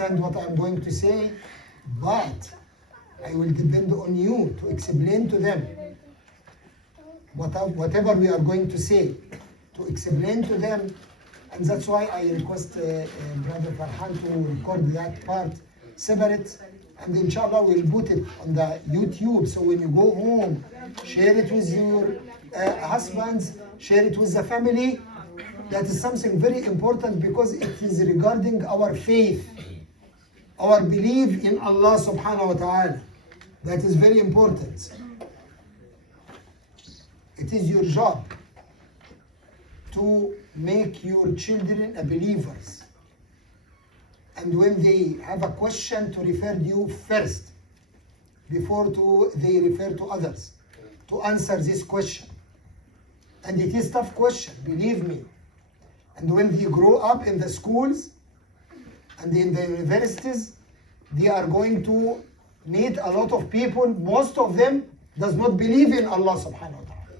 understand what I'm going to say, but I will depend on you to explain to them whatever we are going to say, to explain to them. And that's why I request Brother Farhan to record that part separate, and inshallah we'll put it on the YouTube, so when you go home, share it with your husbands, share it with the family. That is something very important because it is regarding our faith, our belief in Allah subhanahu wa ta'ala. That is very important. It is your job to make your children believers. And when they have a question, to refer to you first, before they refer to others, to answer this question. And it is a tough question, believe me. And when they grow up in the schools and in the universities, they are going to meet a lot of people. Most of them does not believe in Allah subhanahu wa ta'ala.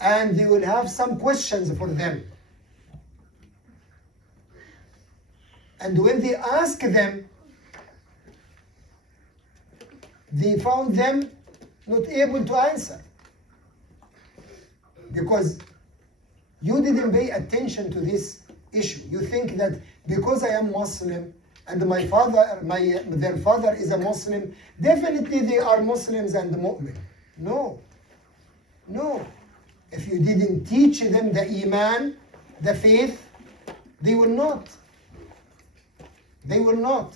And they will have some questions for them. And when they ask them, they found them not able to answer. Because you didn't pay attention to this issue. You think that because I am Muslim and their father is a Muslim, definitely they are Muslims and mu'min. No. No. If you didn't teach them the Iman, the faith, they will not. They will not.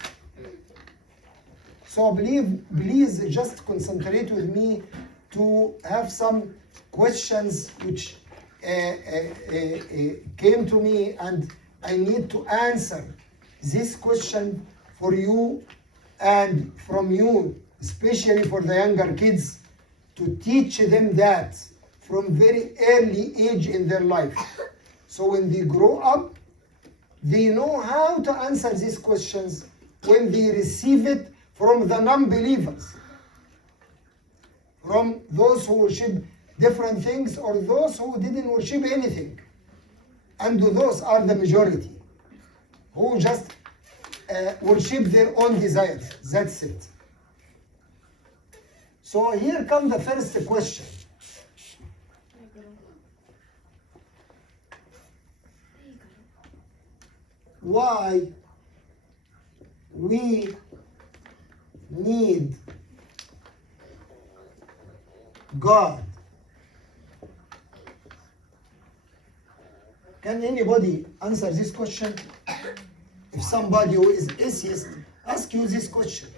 So please just concentrate with me to have some questions which came to me, and I need to answer this question for you and from you, especially for the younger kids, to teach them that from very early age in their life. So when they grow up, they know how to answer these questions when they receive it from the non-believers, from those who worship different things or those who didn't worship anything. And those are the majority who just worship their own desires. That's it. So here comes the first question. Why we need God? Can anybody answer this question? If somebody who is atheist ask you this question,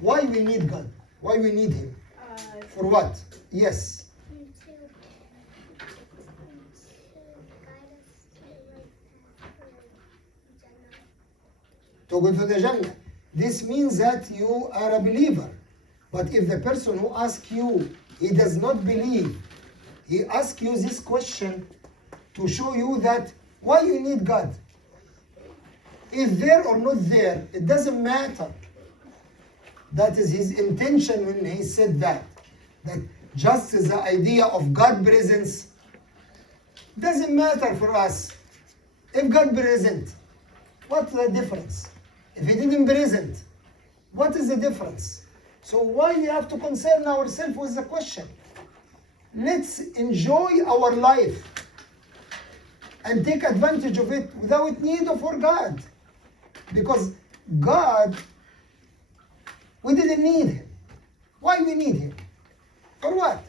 why we need God? Why we need Him? For what? Yes. To go to the Jannah. This means that you are a believer. But if the person who asks you, he does not believe, he asks you this question to show you that why you need God. Is there or not there, it doesn't matter. That is his intention when he said that. That just the idea of God presence doesn't matter for us. If God present, what's the difference? If He didn't present, what is the difference? So why we have to concern ourselves with the question? Let's enjoy our life and take advantage of it without need for God. Because God, we didn't need Him. Why we need Him? For what?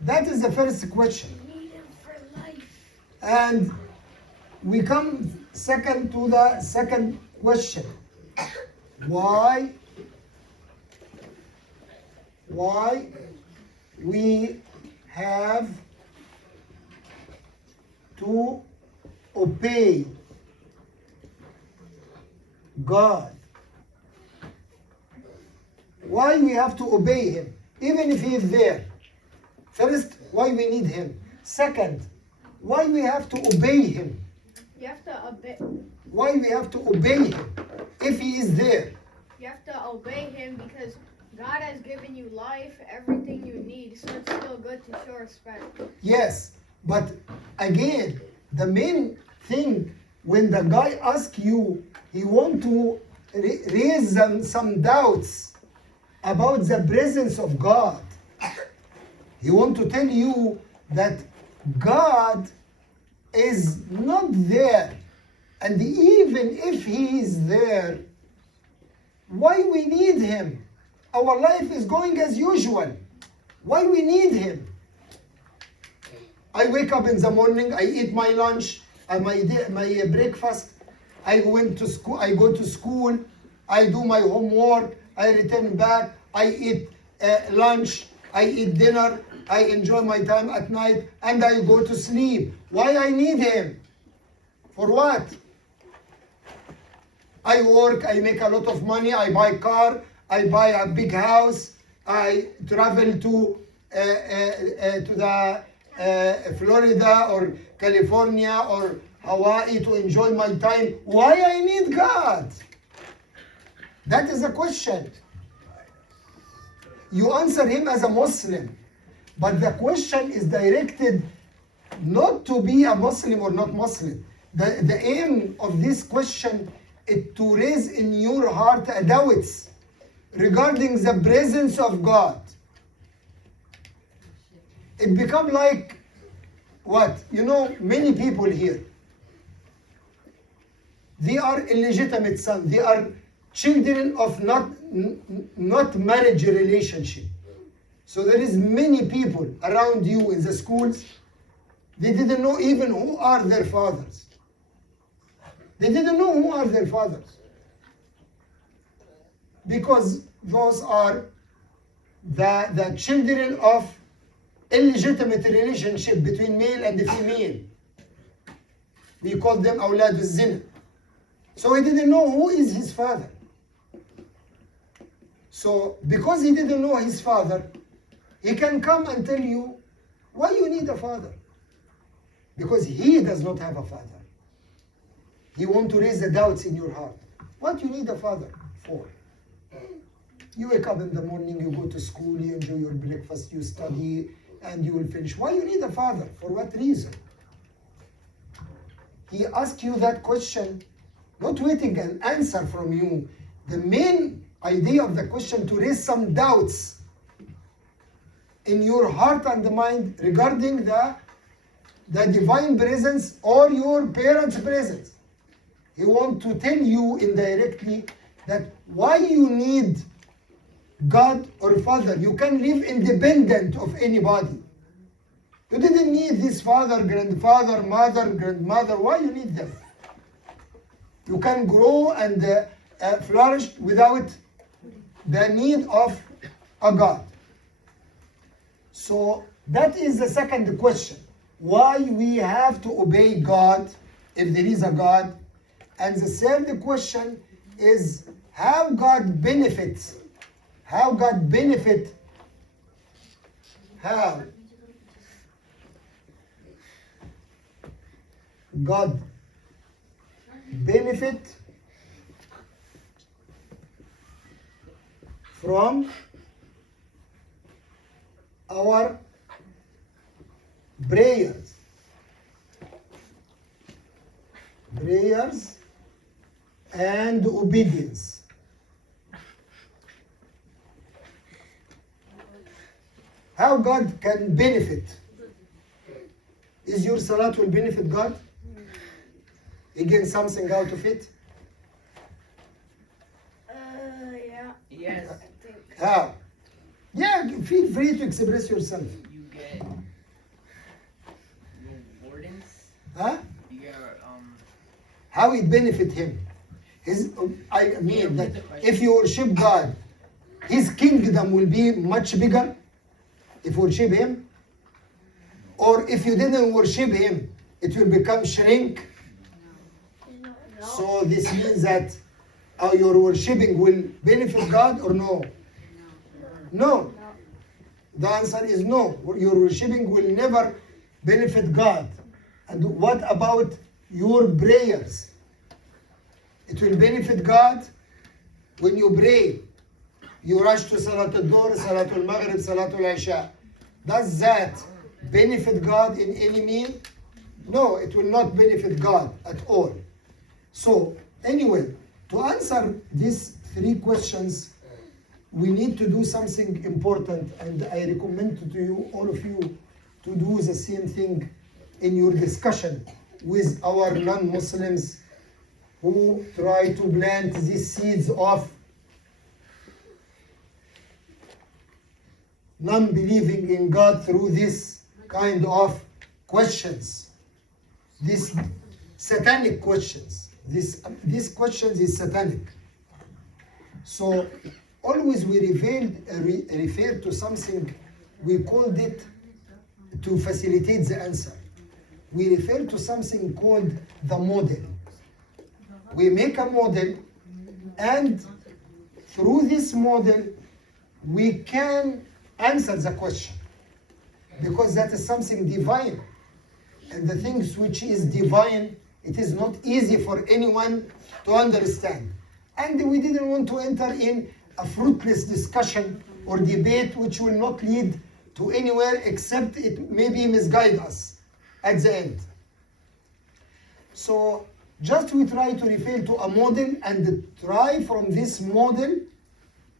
That is the first question. We need Him for life. And we come second to the second question. Why we have to obey God? Why we have to obey Him, even if He is there? First, why we need Him. Second, why we have to obey Him. You have to obey. Why we have to obey Him if He is there? You have to obey Him because God has given you life, everything you need, so it's still good to show respect. Yes, but again, the main thing when the guy asks you, he want to raise some doubts about the presence of God. He want to tell you that God is not there. And even if he is there, why we need him? Our life is going as usual. Why we need him? I wake up in the morning, I eat my lunch, my breakfast, I went to school, I go to school, I do my homework, I return back, I eat lunch, I eat dinner, I enjoy my time at night, and I go to sleep. Why I need him? For what? I work, I make a lot of money, I buy a car, I buy a big house, I travel to the Florida or California or Hawaii to enjoy my time. Why I need God? That is a question. You answer him as a Muslim, but the question is directed not to be a Muslim or not Muslim. The aim of this question is to raise in your heart doubts regarding the presence of God. It become like what? You know, many people here, they are illegitimate sons. They are children of not marriage relationship. So there is many people around you in the schools, they didn't know even who are their fathers. They didn't know who are their fathers. Because those are the children of illegitimate relationship between male and female. We call them أولاد الزنا. So he didn't know who is his father. So because he didn't know his father, he can come and tell you why you need a father. Because he does not have a father. He wants to raise the doubts in your heart. What you need a father for? You wake up in the morning, you go to school, you enjoy your breakfast, you study, and you will finish. Why you need a father? For what reason? He asked you that question, not waiting an answer from you. The main idea of the question to raise some doubts in your heart and mind regarding the divine presence or your parents' presence. He wants to tell you indirectly that why you need God or Father. You can live independent of anybody. You didn't need this father, grandfather, mother, grandmother. Why you need them? You can grow and flourish without the need of a God. So that is the second question. Why we have to obey God if there is a God. And the third question is how God benefits. How God benefit. How God benefit from our prayers and obedience. How God can benefit. Is your salat will benefit God? You gain something out of it? Yeah. Yes. I think. How? Yeah, feel free to express yourself. You get wardens. Huh? You get How it benefit him? I mean that if you worship God, his kingdom will be much bigger if you worship him. Or if you didn't worship him, it will become shrink. No. So this means that your worshiping will benefit God or no? No. The answer is no. Your worshiping will never benefit God. And what about your prayers? It will benefit God when you pray. You rush to Salat al-Dhuhr, Salat al-Maghrib, Salat al-Isha. Does that benefit God in any mean? No, it will not benefit God at all. So anyway, to answer these three questions, we need to do something important, and I recommend to you, all of you, to do the same thing in your discussion with our non-Muslims who try to plant these seeds of non-believing in God through this kind of questions, these satanic questions. These questions is satanic. So always we refer to something, we called it, to facilitate the answer. We refer to something called the model. We make a model, and through this model, we can answer the question, because that is something divine. And the things which is divine, it is not easy for anyone to understand. And we didn't want to enter in a fruitless discussion or debate which will not lead to anywhere except it maybe misguide us at the end. So just we try to refer to a model and try from this model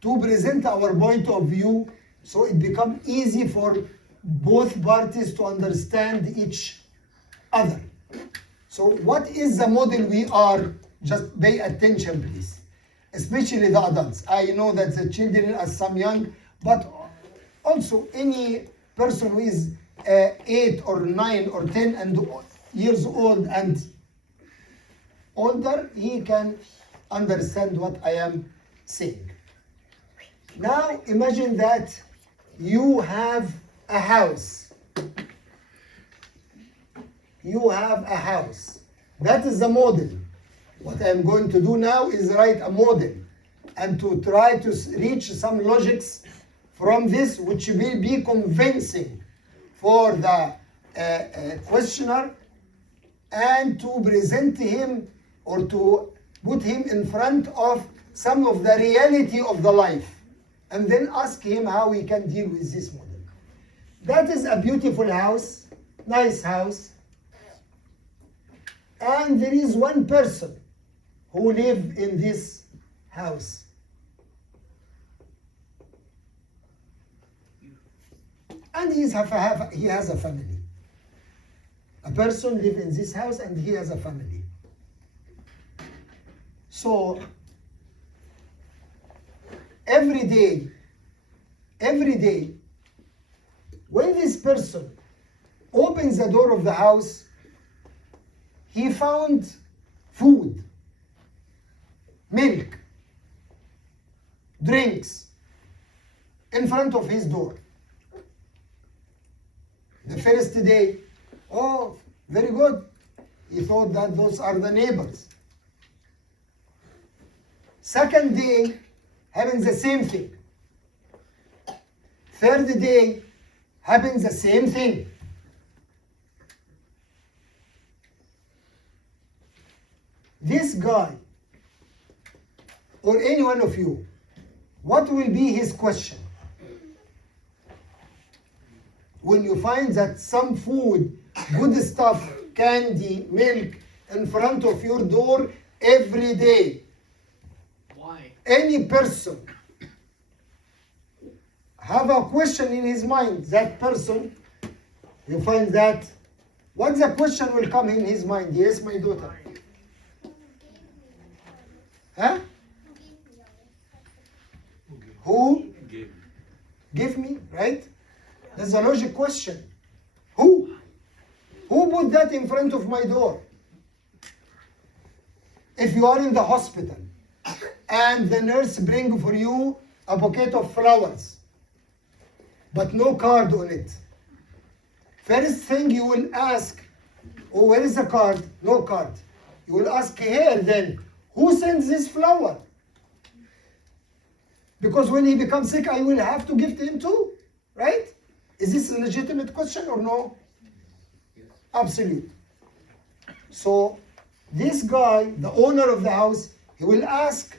to present our point of view, so it becomes easy for both parties to understand each other. So what is the model we are? Just pay attention, please. Especially the adults. I know that the children are some young, but also any person who is 8 or 9 or 10 and years old and older, he can understand what I am saying. Now imagine that you have a house. You have a house. That is the model. What I'm going to do now is write a model and to try to reach some logics from this, which will be convincing for the questioner, and to present him or to put him in front of some of the reality of the life, and then ask him how he can deal with this model. That is a beautiful house, nice house, and there is one person who lives in this house. And he has a family. A person lives in this house and he has a family. So every day, when this person opens the door of the house, he found food, milk, drinks in front of his door. The first day, oh, very good. He thought that those are the neighbors. Second day, happens the same thing. Third day, happens the same thing. This guy, or any one of you, what will be his question? When you find that some food, good stuff, candy, milk, in front of your door every day. Why? Any person have a question in his mind, that person, you find that, what the question will come in his mind? Yes, my daughter. Huh? Who? Give me, right? That's a logic question. Who? Who put that in front of my door? If you are in the hospital and the nurse bring for you a bouquet of flowers, but no card on it, first thing you will ask, oh, where is the card? No card. You will ask her then, who sends this flower? Because when he becomes sick, I will have to give to him too, right? Is this a legitimate question or no? Yes. Absolute. So this guy, the owner of the house, he will ask,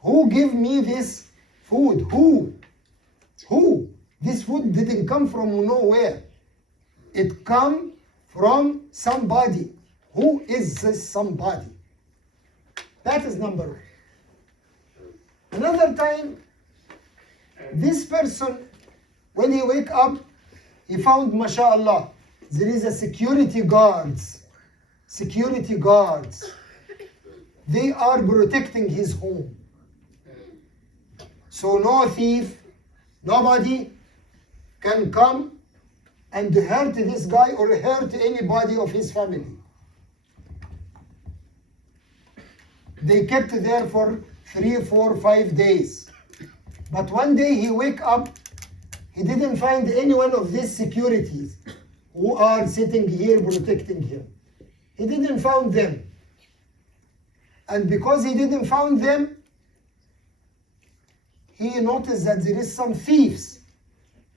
who gave me this food? Who? Who? This food didn't come from nowhere. It come from somebody. Who is this somebody? is number one. Another time, this person, when he wake up, he found, mashallah, there is a security guards. They are protecting his home. So no thief, nobody can come and hurt this guy or hurt anybody of his family. They kept there for 3, 4, 5 days. But one day he wake up, he didn't find any one of these securities who are sitting here protecting him. He didn't find them. And because he didn't find them, he noticed that there is some thieves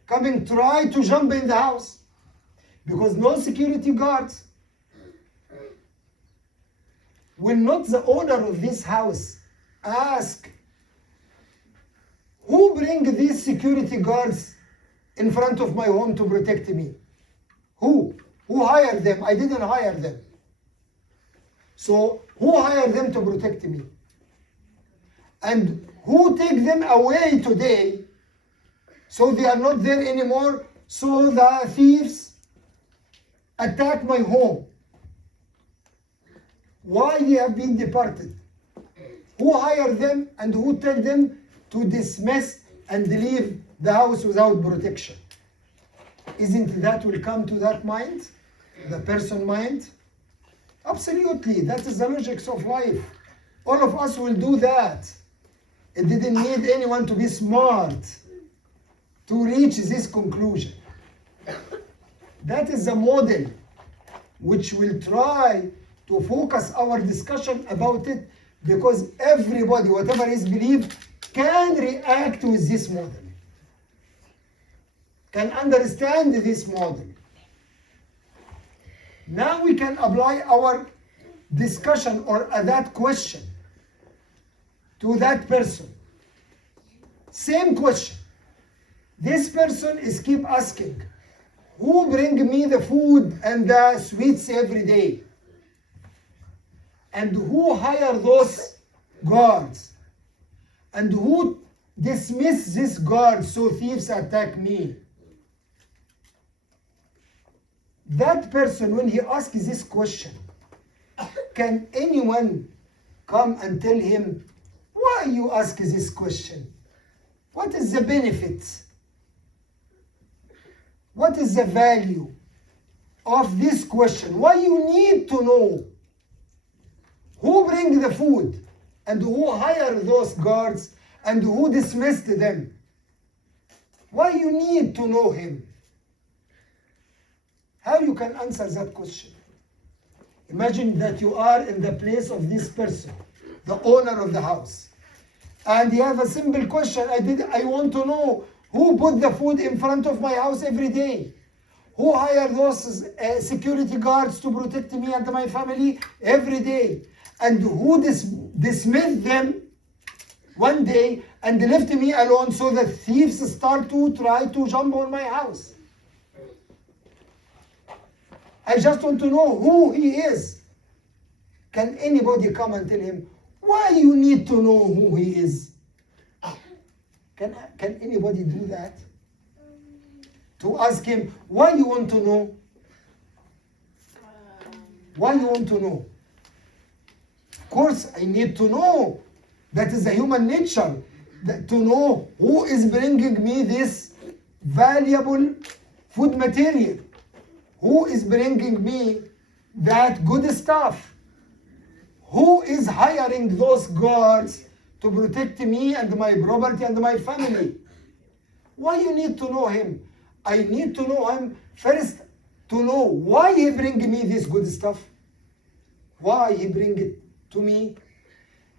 coming try to jump in the house because no security guards. Will not the owner of this house ask, who bring these security guards in front of my home to protect me? Who? Who hired them? I didn't hire them. So who hired them to protect me? And who take them away today so they are not there anymore, so the thieves attack my home? Why they have been departed? Who hired them and who tell them to dismiss and leave the house without protection? Isn't that will come to that mind, the person mind? Absolutely, that is the logic of life. All of us will do that. It didn't need anyone to be smart to reach this conclusion. That is the model which will try to focus our discussion about it, because everybody, whatever is believed, can react with this model, can understand this model. Now we can apply our discussion or that question to that person. Same question. This person is keep asking, who bring me the food and the sweets every day? And who hire those guards? And who dismiss this guard so thieves attack me? That person, when he asks this question, can anyone come and tell him, why you ask this question? What is the benefit? What is the value of this question? Why you need to know who bring the food and who hire those guards and who dismissed them? Why you need to know him? How you can answer that question? Imagine that you are in the place of this person, the owner of the house, and you have a simple question. I want to know who put the food in front of my house every day, who hired those security guards to protect me and my family every day, and who dismissed them one day and left me alone so the thieves start to try to jump on my house. I just want to know who he is. Can anybody come and tell him, why you need to know who he is? Can anybody do that? To ask him, why you want to know? Why you want to know? Of course, I need to know. That is the human nature. To know who is bringing me this valuable food material. Who is bringing me that good stuff? Who is hiring those guards to protect me and my property and my family? Why you need to know him? I need to know him first to know why he bring me this good stuff. Why he bring it to me.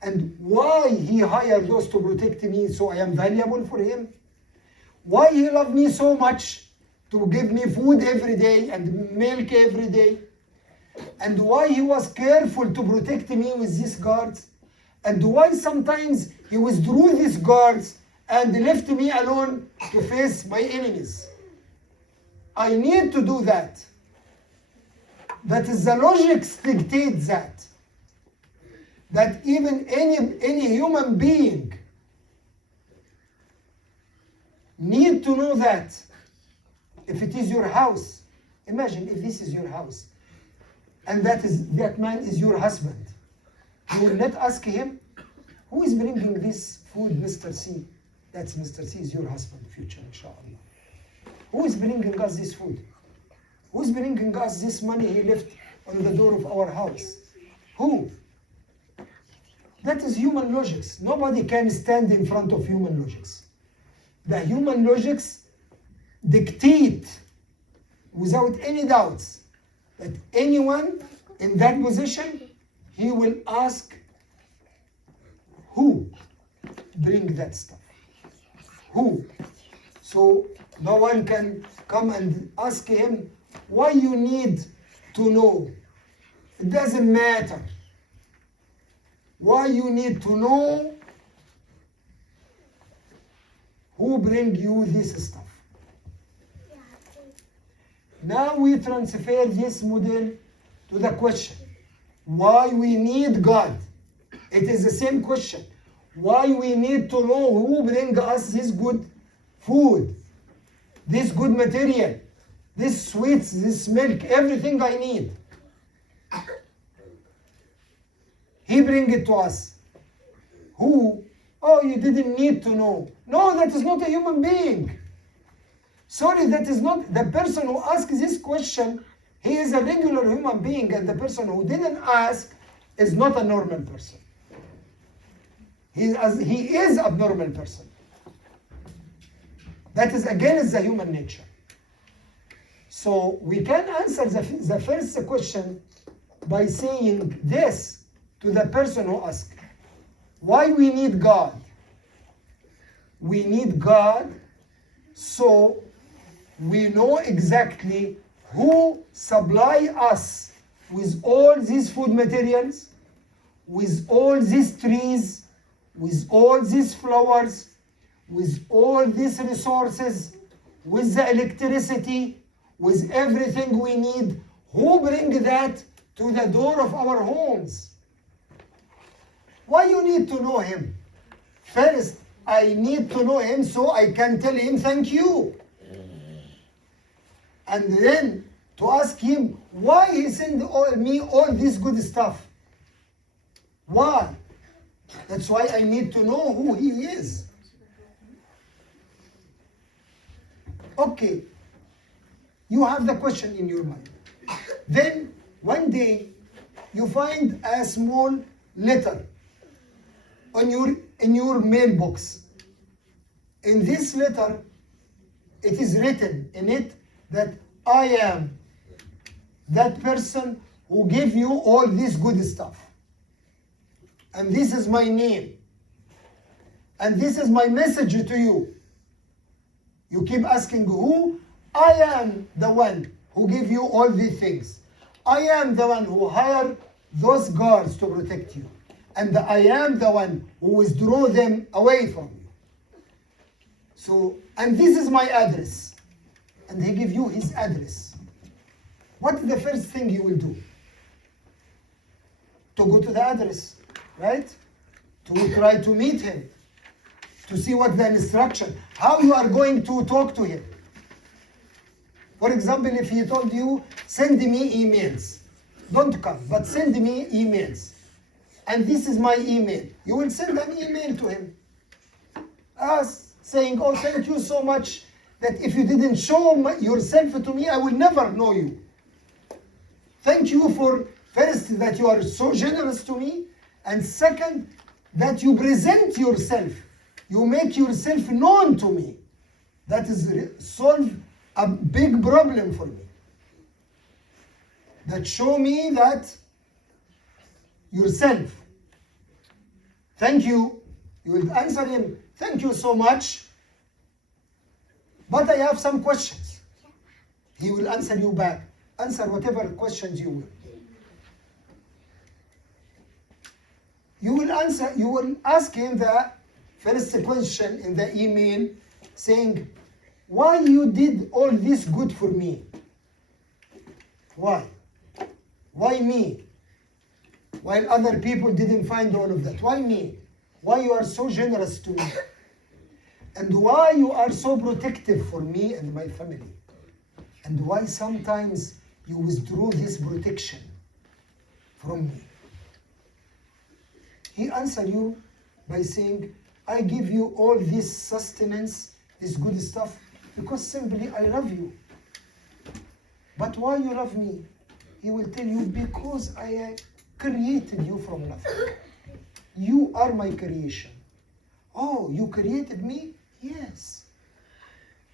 And why he hired those to protect me so I am valuable for him. Why he love me so much to give me food every day and milk every day. And why he was careful to protect me with these guards. And why sometimes he withdrew these guards and left me alone to face my enemies. I need to do that. That is the logic dictates that. that even any human being need to know that. If it is your house, imagine if this is your house, and that man is your husband. You will not ask him, who is bringing this food, Mr. C? That's Mr. C is your husband, future, inshallah. Who is bringing us this food? Who's bringing us this money he left on the door of our house? Who? That is human logics. Nobody can stand in front of human logics. The human logics dictate without any doubts that anyone in that position, he will ask, who bring that stuff? Who? So no one can come and ask him, why you need to know? It doesn't matter. Why you need to know who bring you this stuff? Now we transfer this model to the question, why we need God? It is the same question. Why we need to know who bring us this good food, this good material, this sweets, this milk, everything I need. He bring it to us. Who? Oh, you didn't need to know. No, that is not a human being. Sorry, that is not the person who asked this question. He is a regular human being, and the person who didn't ask is not a normal person. He is a abnormal person. That is against the human nature. So we can answer the first question by saying this to the person who asked. Why we need God? We need God so we know exactly who supply us with all these food materials, with all these trees, with all these flowers, with all these resources, with the electricity, with everything we need. Who bring that to the door of our homes? Why you need to know him? First, I need to know him so I can tell him thank you. And then to ask him why he sent me all this good stuff. Why? That's why I need to know who he is. Okay, you have the question in your mind. Then one day you find a small letter in your mailbox. In this letter, it is written in it that I am that person who gave you all this good stuff. And this is my name. And this is my message to you. You keep asking who? I am the one who gave you all these things. I am the one who hired those guards to protect you. And I am the one who withdrew them away from you. So, and this is my address. And he give you his address. What is the first thing you will do? To go to the address, right? To try to meet him. To see what the instruction, how you are going to talk to him. For example, if he told you, send me emails. Don't come, but send me emails. And this is my email. You will send an email to him. Saying, oh, thank you so much that if you didn't show yourself to me, I will never know you. Thank you for, first, that you are so generous to me. And second, that you present yourself. You make yourself known to me. That is solve a big problem for me. That show me that yourself. Thank you. You will answer him, thank you so much. But I have some questions. He will answer you back. Answer whatever questions you will. You will ask him the first question in the email saying, why you did all this good for me? Why? Why me? while other people didn't find all of that? Why me? Why you are so generous to me? And why you are so protective for me and my family? And why sometimes you withdrew this protection from me? He answered you by saying, I give you all this sustenance, this good stuff, because simply I love you. But why you love me? He will tell you, because I created you from nothing. You are my creation. Oh, you created me? Yes.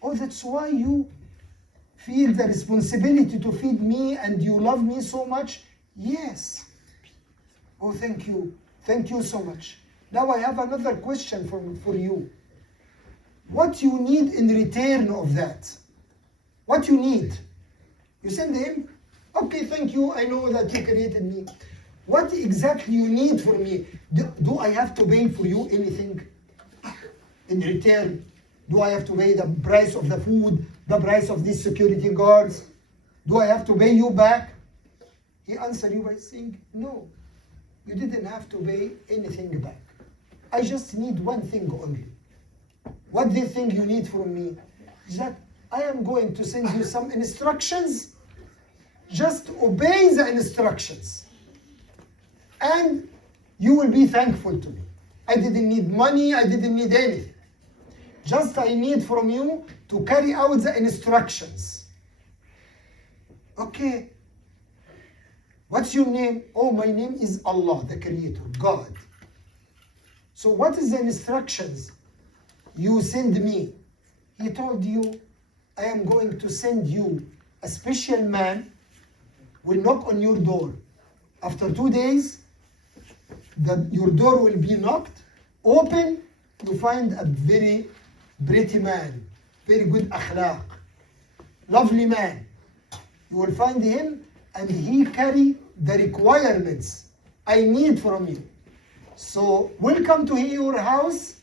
Oh, that's why you feel the responsibility to feed me and you love me so much? Yes. Oh, thank you. Thank you so much. Now I have another question for you. What you need in return of that? What you need? You send him, okay, thank you, I know that you created me. What exactly you need from me? Do I have to pay for you anything in return? Do I have to pay the price of the food, the price of these security guards? Do I have to pay you back? He answered you by saying, no, you didn't have to pay anything back. I just need one thing only. What the thing you need from me is that I am going to send you some instructions. Just obey the instructions. And you will be thankful to me. I didn't need money, I didn't need anything. Just I need from you to carry out the instructions. Okay. What's your name? Oh, my name is Allah, the Creator, God. So what is the instructions you send me? He told you, I am going to send you a special man will knock on your door. After 2 days, your door will be knocked. Open, you find a very pretty man, very good akhlaq, lovely man. You will find him and he carry the requirements I need from you. So welcome to your house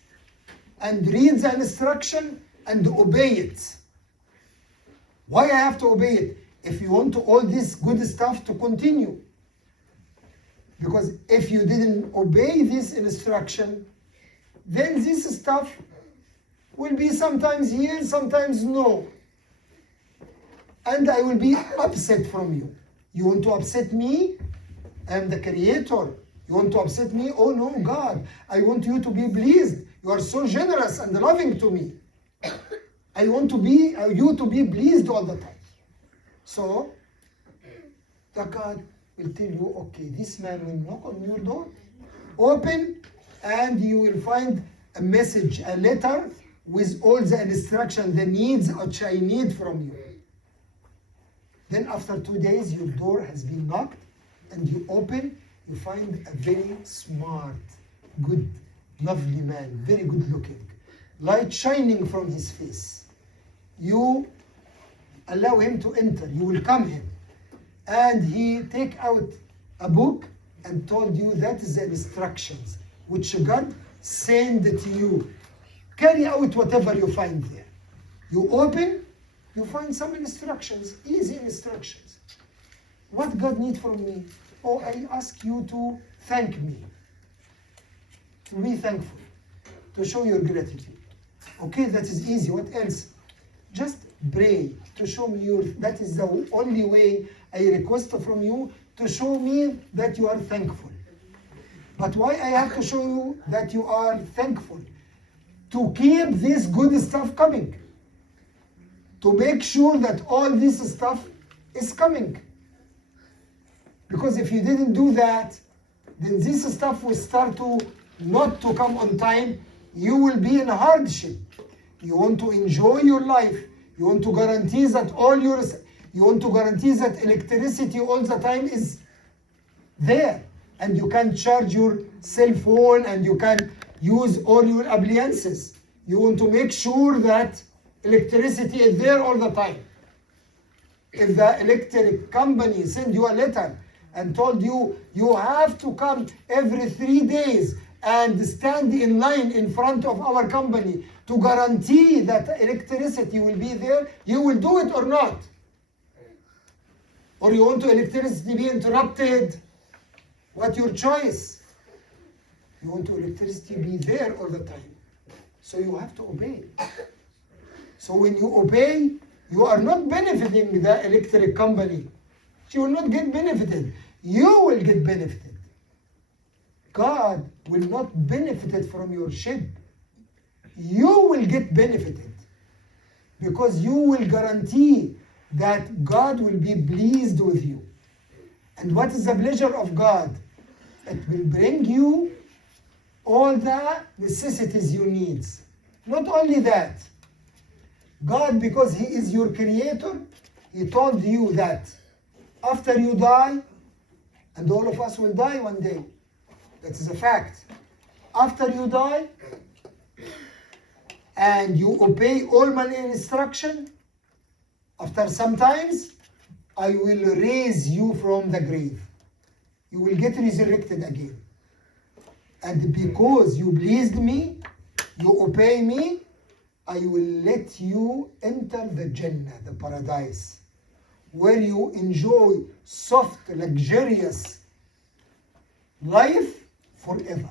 and read the instruction and obey it. Why I have to obey it? If you want all this good stuff to continue. Because if you didn't obey this instruction, then this stuff will be sometimes yes, sometimes no. And I will be upset from you. You want to upset me? I am the Creator. You want to upset me? Oh no, God. I want you to be pleased. You are so generous and loving to me. I want to be you to be pleased all the time. So, the God will tell you, okay, this man will knock on your door, open, and you will find a message, a letter with all the instructions, the needs which I need from you. Then after 2 days, your door has been knocked, and you open, you find a very smart, good, lovely man, very good looking, light shining from his face. You allow him to enter, you welcome him. And he take out a book and told you that is the instructions which God sent to you. Carry out whatever you find there. You open, you find some instructions, easy instructions. What God need from me? Oh, I ask you to thank me, to be thankful, to show your gratitude. Okay, that is easy. What else? Just pray to show me that is the only way I request from you, to show me that you are thankful. But why I have to show you that you are thankful? To keep this good stuff coming. To make sure that all this stuff is coming. Because if you didn't do that, then this stuff will start to not to come on time. You will be in hardship. You want to enjoy your life. You want to guarantee that you want to guarantee that electricity all the time is there. And you can charge your cell phone and you can use all your appliances. You want to make sure that electricity is there all the time. If the electric company send you a letter and told you, you have to come every 3 days and stand in line in front of our company to guarantee that electricity will be there, you will do it or not? Or you want to electricity be interrupted? What your choice? You want electricity be there all the time. So you have to obey. So when you obey, you are not benefiting the electric company. She will not get benefited. You will get benefited. God will not benefit from your ship. You will get benefited because you will guarantee that God will be pleased with you. And what is the pleasure of God? It will bring you all the necessities you need. Not only that, God, because He is your creator, He told you that after you die, and all of us will die one day, that is a fact. After you die, and you obey all my instruction, after some times, I will raise you from the grave. You will get resurrected again. And because you pleased me, you obey me, I will let you enter the Jannah, the paradise, where you enjoy soft, luxurious life forever.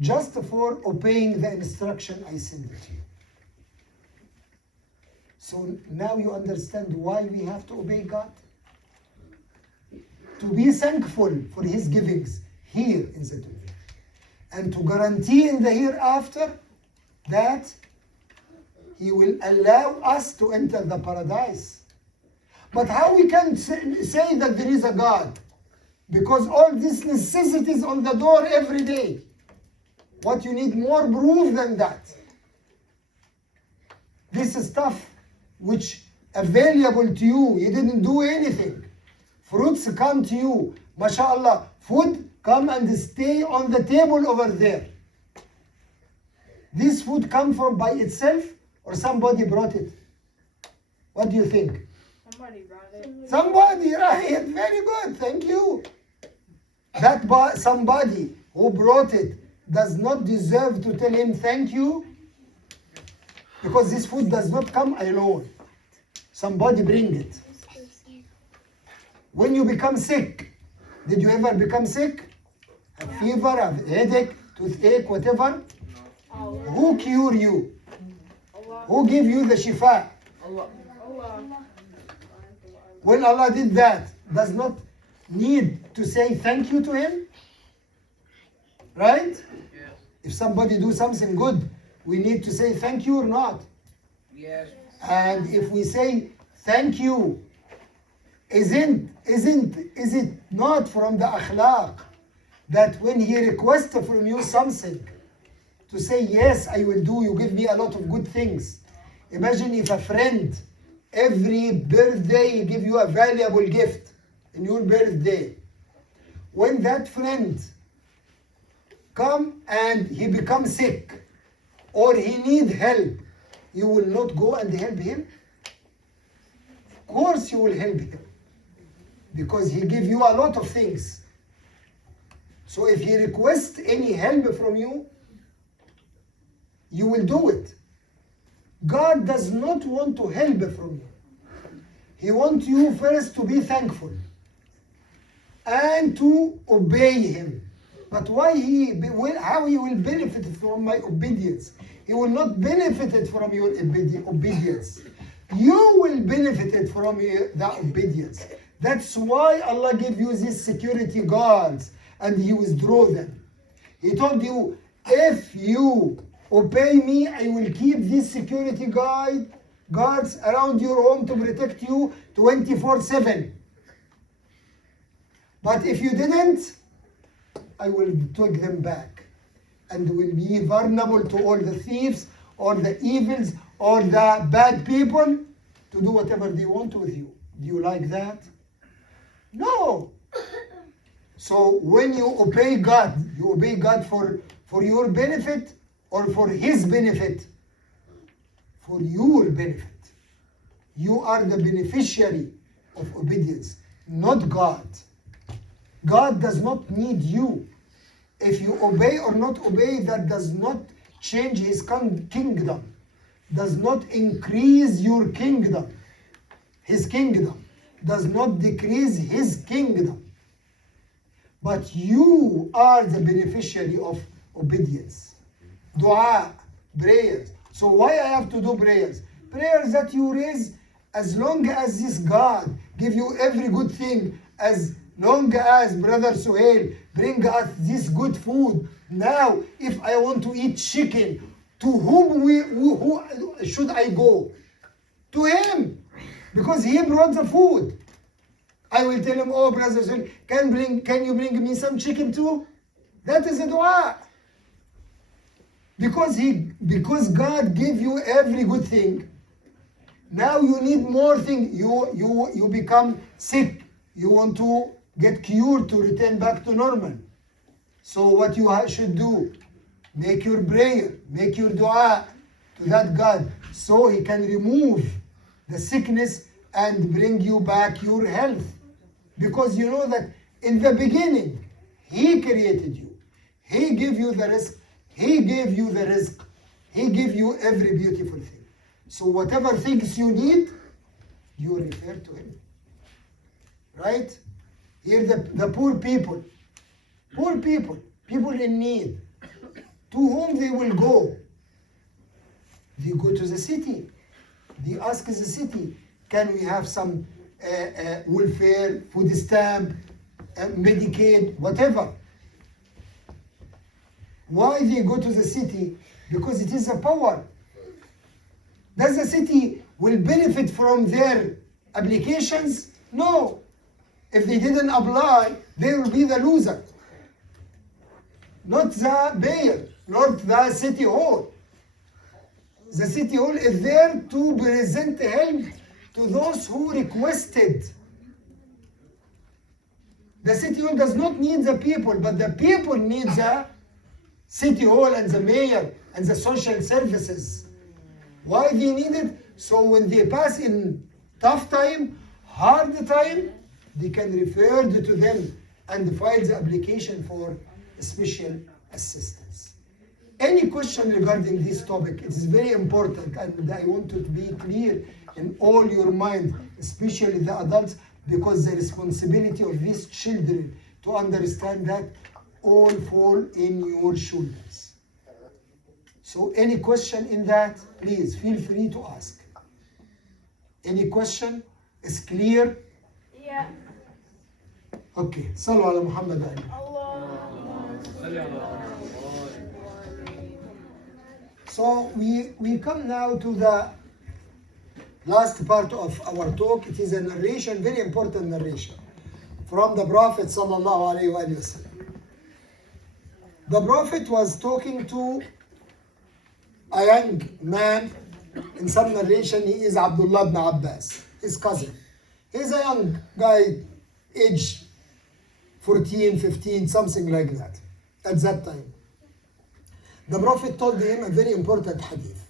Just for obeying the instruction I sent to you. So now you understand why we have to obey God? To be thankful for His givings here in the dunya. And to guarantee in the hereafter that He will allow us to enter the paradise. But how we can say that there is a God? Because all these necessities on the door every day. What you need more proof than that? This stuff which available to you, you didn't do anything. Fruits come to you, mashallah. Food come and stay on the table over there. This food come from by itself or somebody brought it? What do you think? Somebody brought it. Somebody, right? Very good, thank you. That somebody who brought it does not deserve to tell him thank you, because this food does not come alone. Somebody bring it. When you become sick, did you ever become sick? Have fever, have headache, toothache, whatever? Who cure you? Who give you the shifa? Allah. When Allah did that, does not need to say thank you to Him? Right? Yes. If somebody do something good, we need to say thank you or not? Yes. And if we say thank you, is it not from the akhlaq that when He requests from you something, to say yes, I will do, you give me a lot of good things. Imagine if a friend every birthday give you a valuable gift in your birthday. When that friend come and he becomes sick or he need help, you will not go and help him? Of course you will help him, because he give you a lot of things. So if he requests any help from you, you will do it. God does not want to help from you. He wants you first to be thankful and to obey Him. But how He will benefit from my obedience? He will not benefit from your obedience. You will benefit from the obedience. That's why Allah gave you these security guards and He withdrew them. He told you, if you obey me, I will keep these security guards around your home to protect you 24/7. But if you didn't, I will take them back and will be vulnerable to all the thieves or the evils or the bad people to do whatever they want with you. Do you like that? No. So when you obey God, you obey God for your benefit or for His benefit? For your benefit. You are the beneficiary of obedience, not God. God does not need you. If you obey or not obey, that does not change His kingdom, does not increase your kingdom, His kingdom. does not decrease his kingdom. But you are the beneficiary of obedience. Dua, prayers. So why I have to do prayers? Prayers that you raise as long as this God give you every good thing, as long as Brother Suhail bring us this good food. Now, if I want to eat chicken, to who should I go? To him, because he brought the food. I will tell him, oh, Brother Suhail, can you bring me some chicken too? That is a dua. Because God gave you every good thing. Now you need more things. You become sick. You want to get cured to return back to normal. So what you should do, make your prayer, make your dua to that God, so he can remove the sickness and bring you back your health. Because you know that in the beginning, he created you. He gave you the risk. He gave you the risk. He gave you every beautiful thing. So whatever things you need, you refer to him. Right? Here the poor people, people in need, to whom they will go? They go to the city. They ask the city, can we have some welfare, food stamp, Medicaid, whatever. Why they go to the city? Because it is a power. Does the city will benefit from their applications? No. If they didn't apply, they will be the loser. Not the mayor, not the city hall. The city hall is there to present help to those who requested. The city hall does not need the people, but the people need the city hall and the mayor and the social services. Why they need it? So when they pass in tough time, hard time, they can refer to them and file the application for special assistance. Any question regarding this topic? It is very important, and I want it to be clear in all your mind, especially the adults, because the responsibility of these children to understand that all fall in your shoulders. So any question in that, please feel free to ask. Any question is clear? Yeah. Okay, صلوا على محمد وآله. So we come now to the last part of our talk. It is a narration, very important narration, from the Prophet sallallahu alaihi wasallam. The Prophet was talking to a young man. In some narration, he is Abdullah ibn Abbas, his cousin. He's a young guy, age 14, 15, something like that, at that time. The Prophet told him a very important hadith.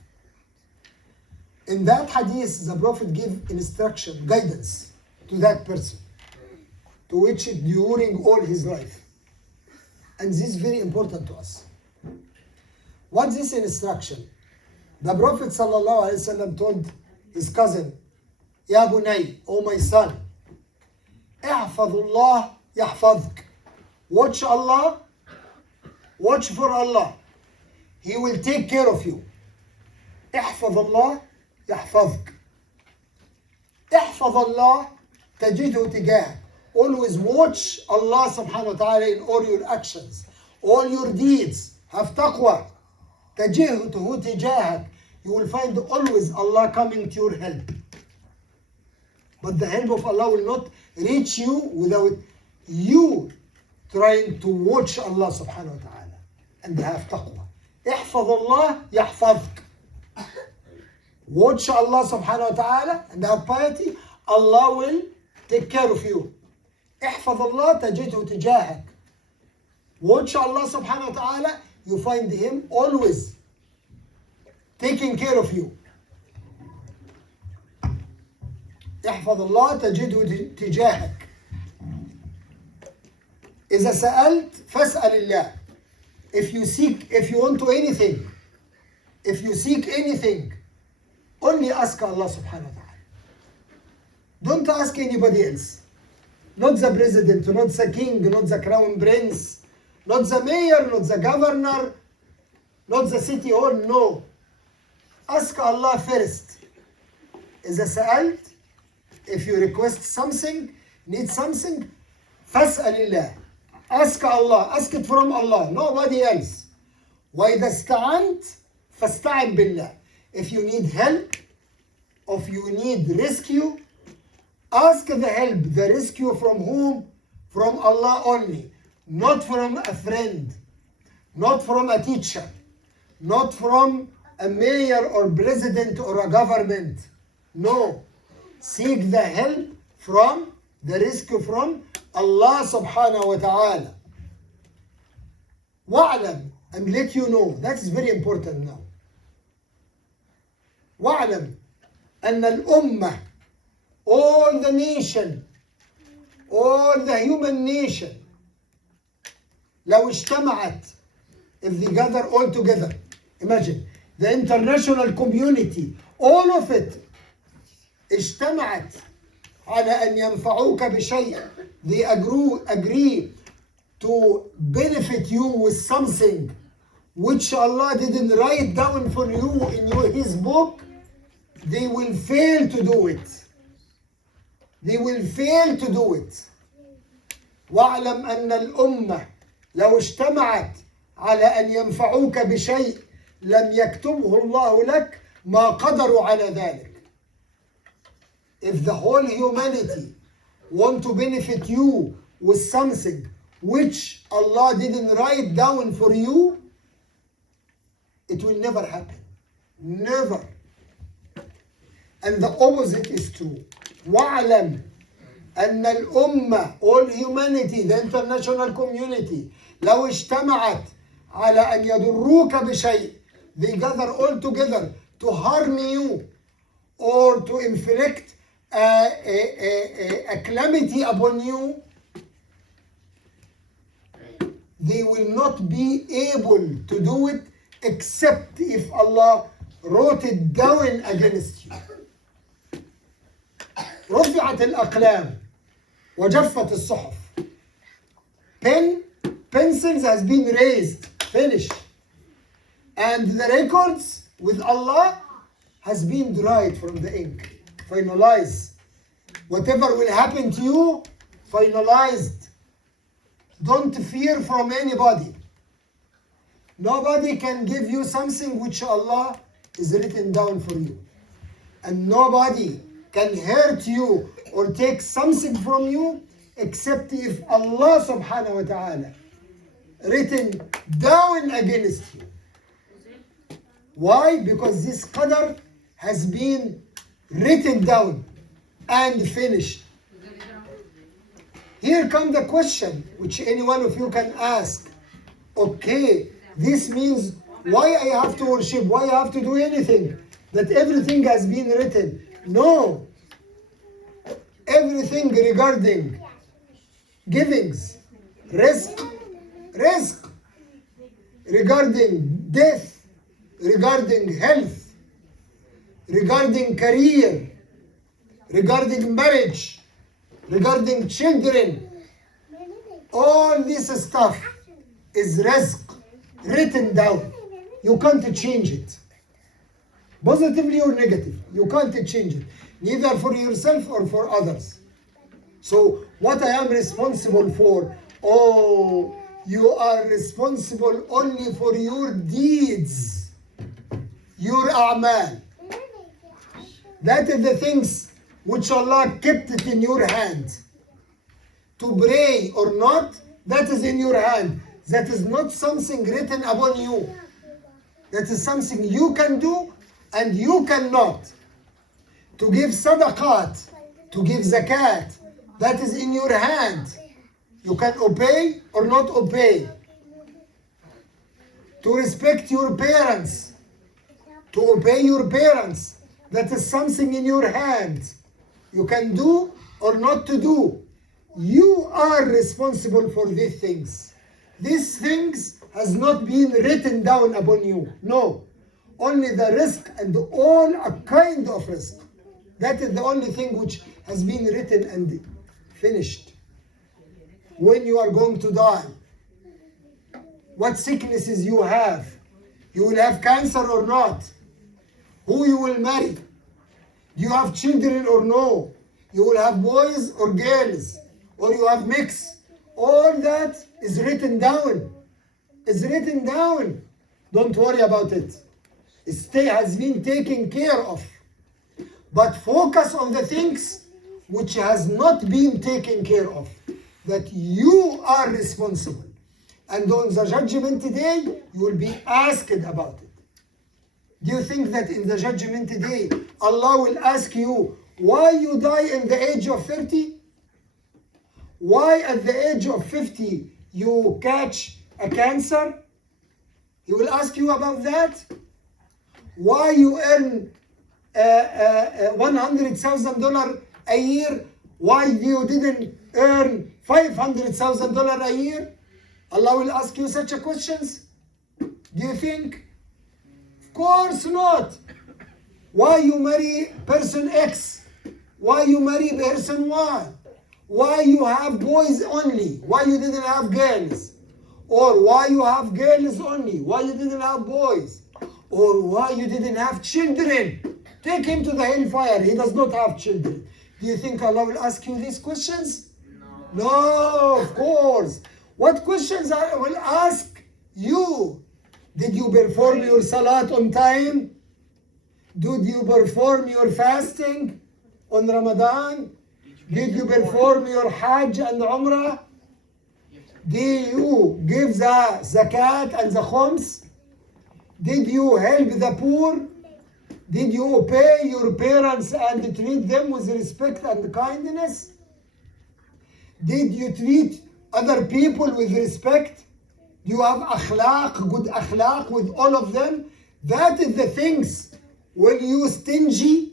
In that hadith, the Prophet gave instruction, guidance to that person, to which during all his life. And this is very important to us. What's this instruction? The Prophet ﷺ told his cousin, Ya bunay, O my son, احفظ يحفظك. Watch Allah, watch for Allah. He will take care of you. احفظ الله يحفظك. احفظ الله تجده تجاهك. Always watch Allah subhanahu wa ta'ala in all your actions, all your deeds. Have taqwa. تجده تجاهك. You will find always Allah coming to your help. But the help of Allah will not reach you without you trying to watch Allah subhanahu wa ta'ala and have taqwa. احفظ الله يحفظك. Watch Allah subhanahu wa ta'ala and have piety, Allah will take care of you. احفظ الله تجده تجاهك. Watch Allah subhanahu wa ta'ala, you find him always taking care of you. احفظ الله تجده تجاهك. إذا سألت فاسأل الله. If you want to anything, if you seek anything, only ask Allah subhanahu wa ta'ala. Don't ask anybody else. Not the president, not the king, not the crown prince, not the mayor, not the governor, not the city hall, no. Ask Allah first. إذا سألت, if you request something, need something, فاسأل الله. Ask Allah, ask it from Allah, nobody else. وإذا استعنت فاستعن بالله. If you need help, if you need rescue, ask the help, the rescue from whom? From Allah only. Not from a friend, not from a teacher, not from a mayor or president or a government. No. Seek the help from, the rescue from Allah subhanahu wa ta'ala. وَاعْلَمْ, and let you know, that is very important now. وَاعْلَمْ أن الأمة, all the nation, all the human nation, لو اجتمعت, if they gather all together, imagine, the international community, all of it, اجتمعت على أن ينفعوك بشيء, they agree to benefit you with something which Allah didn't write down for you in His book, they will fail to do it. They will fail to do it. واعلم أن الأمة لو اجتمعت على أن ينفعوك بشيء لم يكتبه الله لك ما قدروا على ذلك. If the whole humanity want to benefit you with something which Allah didn't write down for you, it will never happen. Never. And the opposite is true. وَاعْلَمْ أن الأمة, all humanity, the international community, لو اجتمعت على أن يضروك بشيء, they gather all together to harm you or to inflict a calamity upon you, they will not be able to do it except if Allah wrote it down against you. رفعت الأقلام وجفت الصحف. Pencils has been raised, finished. And the records with Allah has been dried from the ink, finalized. Whatever will happen to you, finalized. Don't fear from anybody. Nobody can give you something which Allah is written down for you. And nobody can hurt you or take something from you except if Allah subhanahu wa ta'ala written down against you. Why? Because this qadar has been written down and finished. Here comes the question which any one of you can ask. Okay, this means why I have to worship, why I have to do anything? That everything has been written. No. Everything regarding givings, risk, regarding death, regarding health, regarding career, regarding marriage, regarding children, all this stuff is risk written down. You can't change it. Positively or negative, you can't change it. Neither for yourself or for others. So what I am responsible for, oh, you are responsible only for your deeds, your a'mal. That is the things which Allah kept it in your hand. To pray or not, that is in your hand. That is not something written upon you. That is something you can do and you cannot. To give sadaqat, to give zakat, that is in your hand. You can obey or not obey. To respect your parents, to obey your parents, that is something in your hand. You can do or not to do. You are responsible for these things. These things has not been written down upon you. No. Only the risk and all a kind of risk. That is the only thing which has been written and finished. When you are going to die, what sicknesses you have. You will have cancer or not. Who you will marry. Do you have children or no? You will have boys or girls. Or you have mix. All that is written down. It's written down. Don't worry about it. It has been taken care of. But focus on the things which has not been taken care of. That you are responsible. And on the judgment day, you will be asked about it. Do you think that in the judgment day, Allah will ask you why you die in the age of 30? Why at the age of 50 you catch a cancer? He will ask you about that. Why you earn $100,000 a year? Why you didn't earn $500,000 a year? Allah will ask you such a questions? Do you think? Of course not. Why you marry person X? Why you marry person Y? Why you have boys only? Why you didn't have girls? Or why you have girls only? Why you didn't have boys? Or why you didn't have children? Take him to the hellfire. He does not have children. Do you think Allah will ask you these questions? No, of course. What questions I will ask you? Did you perform your salat on time? Did you perform your fasting on Ramadan? Did you perform your Hajj and Umrah? Did you give the zakat and the khums? Did you help the poor? Did you obey your parents and treat them with respect and kindness? Did you treat other people with respect? Do you have akhlaq, good akhlaq with all of them? That is the things. Were you stingy,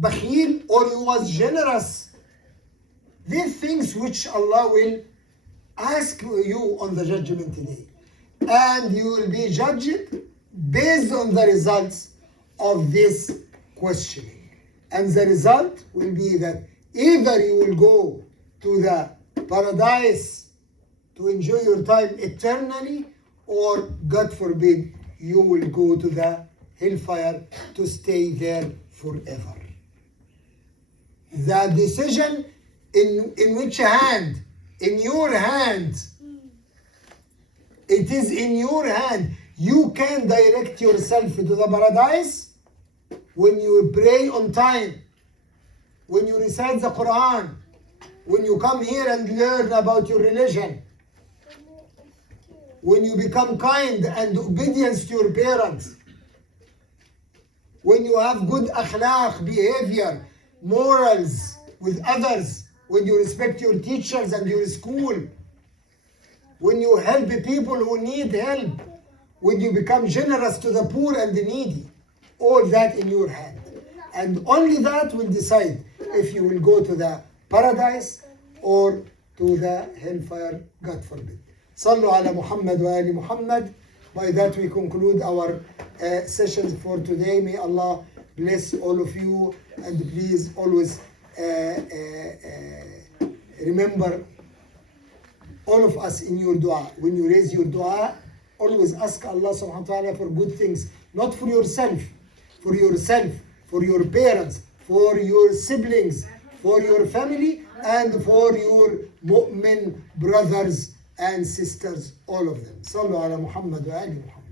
bakhil, or you was generous? These things which Allah will ask you on the judgment day. And you will be judged based on the results of this questioning. And the result will be that either you will go to the paradise to enjoy your time eternally, or God forbid, you will go to the hellfire to stay there forever. The decision in which hand? In your hand. It is in your hand. You can direct yourself to the paradise when you pray on time, when you recite the Quran, when you come here and learn about your religion, when you become kind and obedience to your parents, when you have good akhlaq, behavior, morals with others, when you respect your teachers and your school, when you help people who need help, when you become generous to the poor and the needy, all that in your hand. And only that will decide if you will go to the paradise or to the hellfire, God forbid. Sallu ala Muhammad wa ali Muhammad. By that we conclude our sessions for today. May Allah bless all of you, and please always remember all of us in your dua. When you raise your dua, always ask Allah subhanahu wa ta'ala for good things, not for yourself, for your parents, for your siblings, for your family, and for your mu'min brothers and sisters, all of them. Sallu ala Muhammad wa ali Muhammad.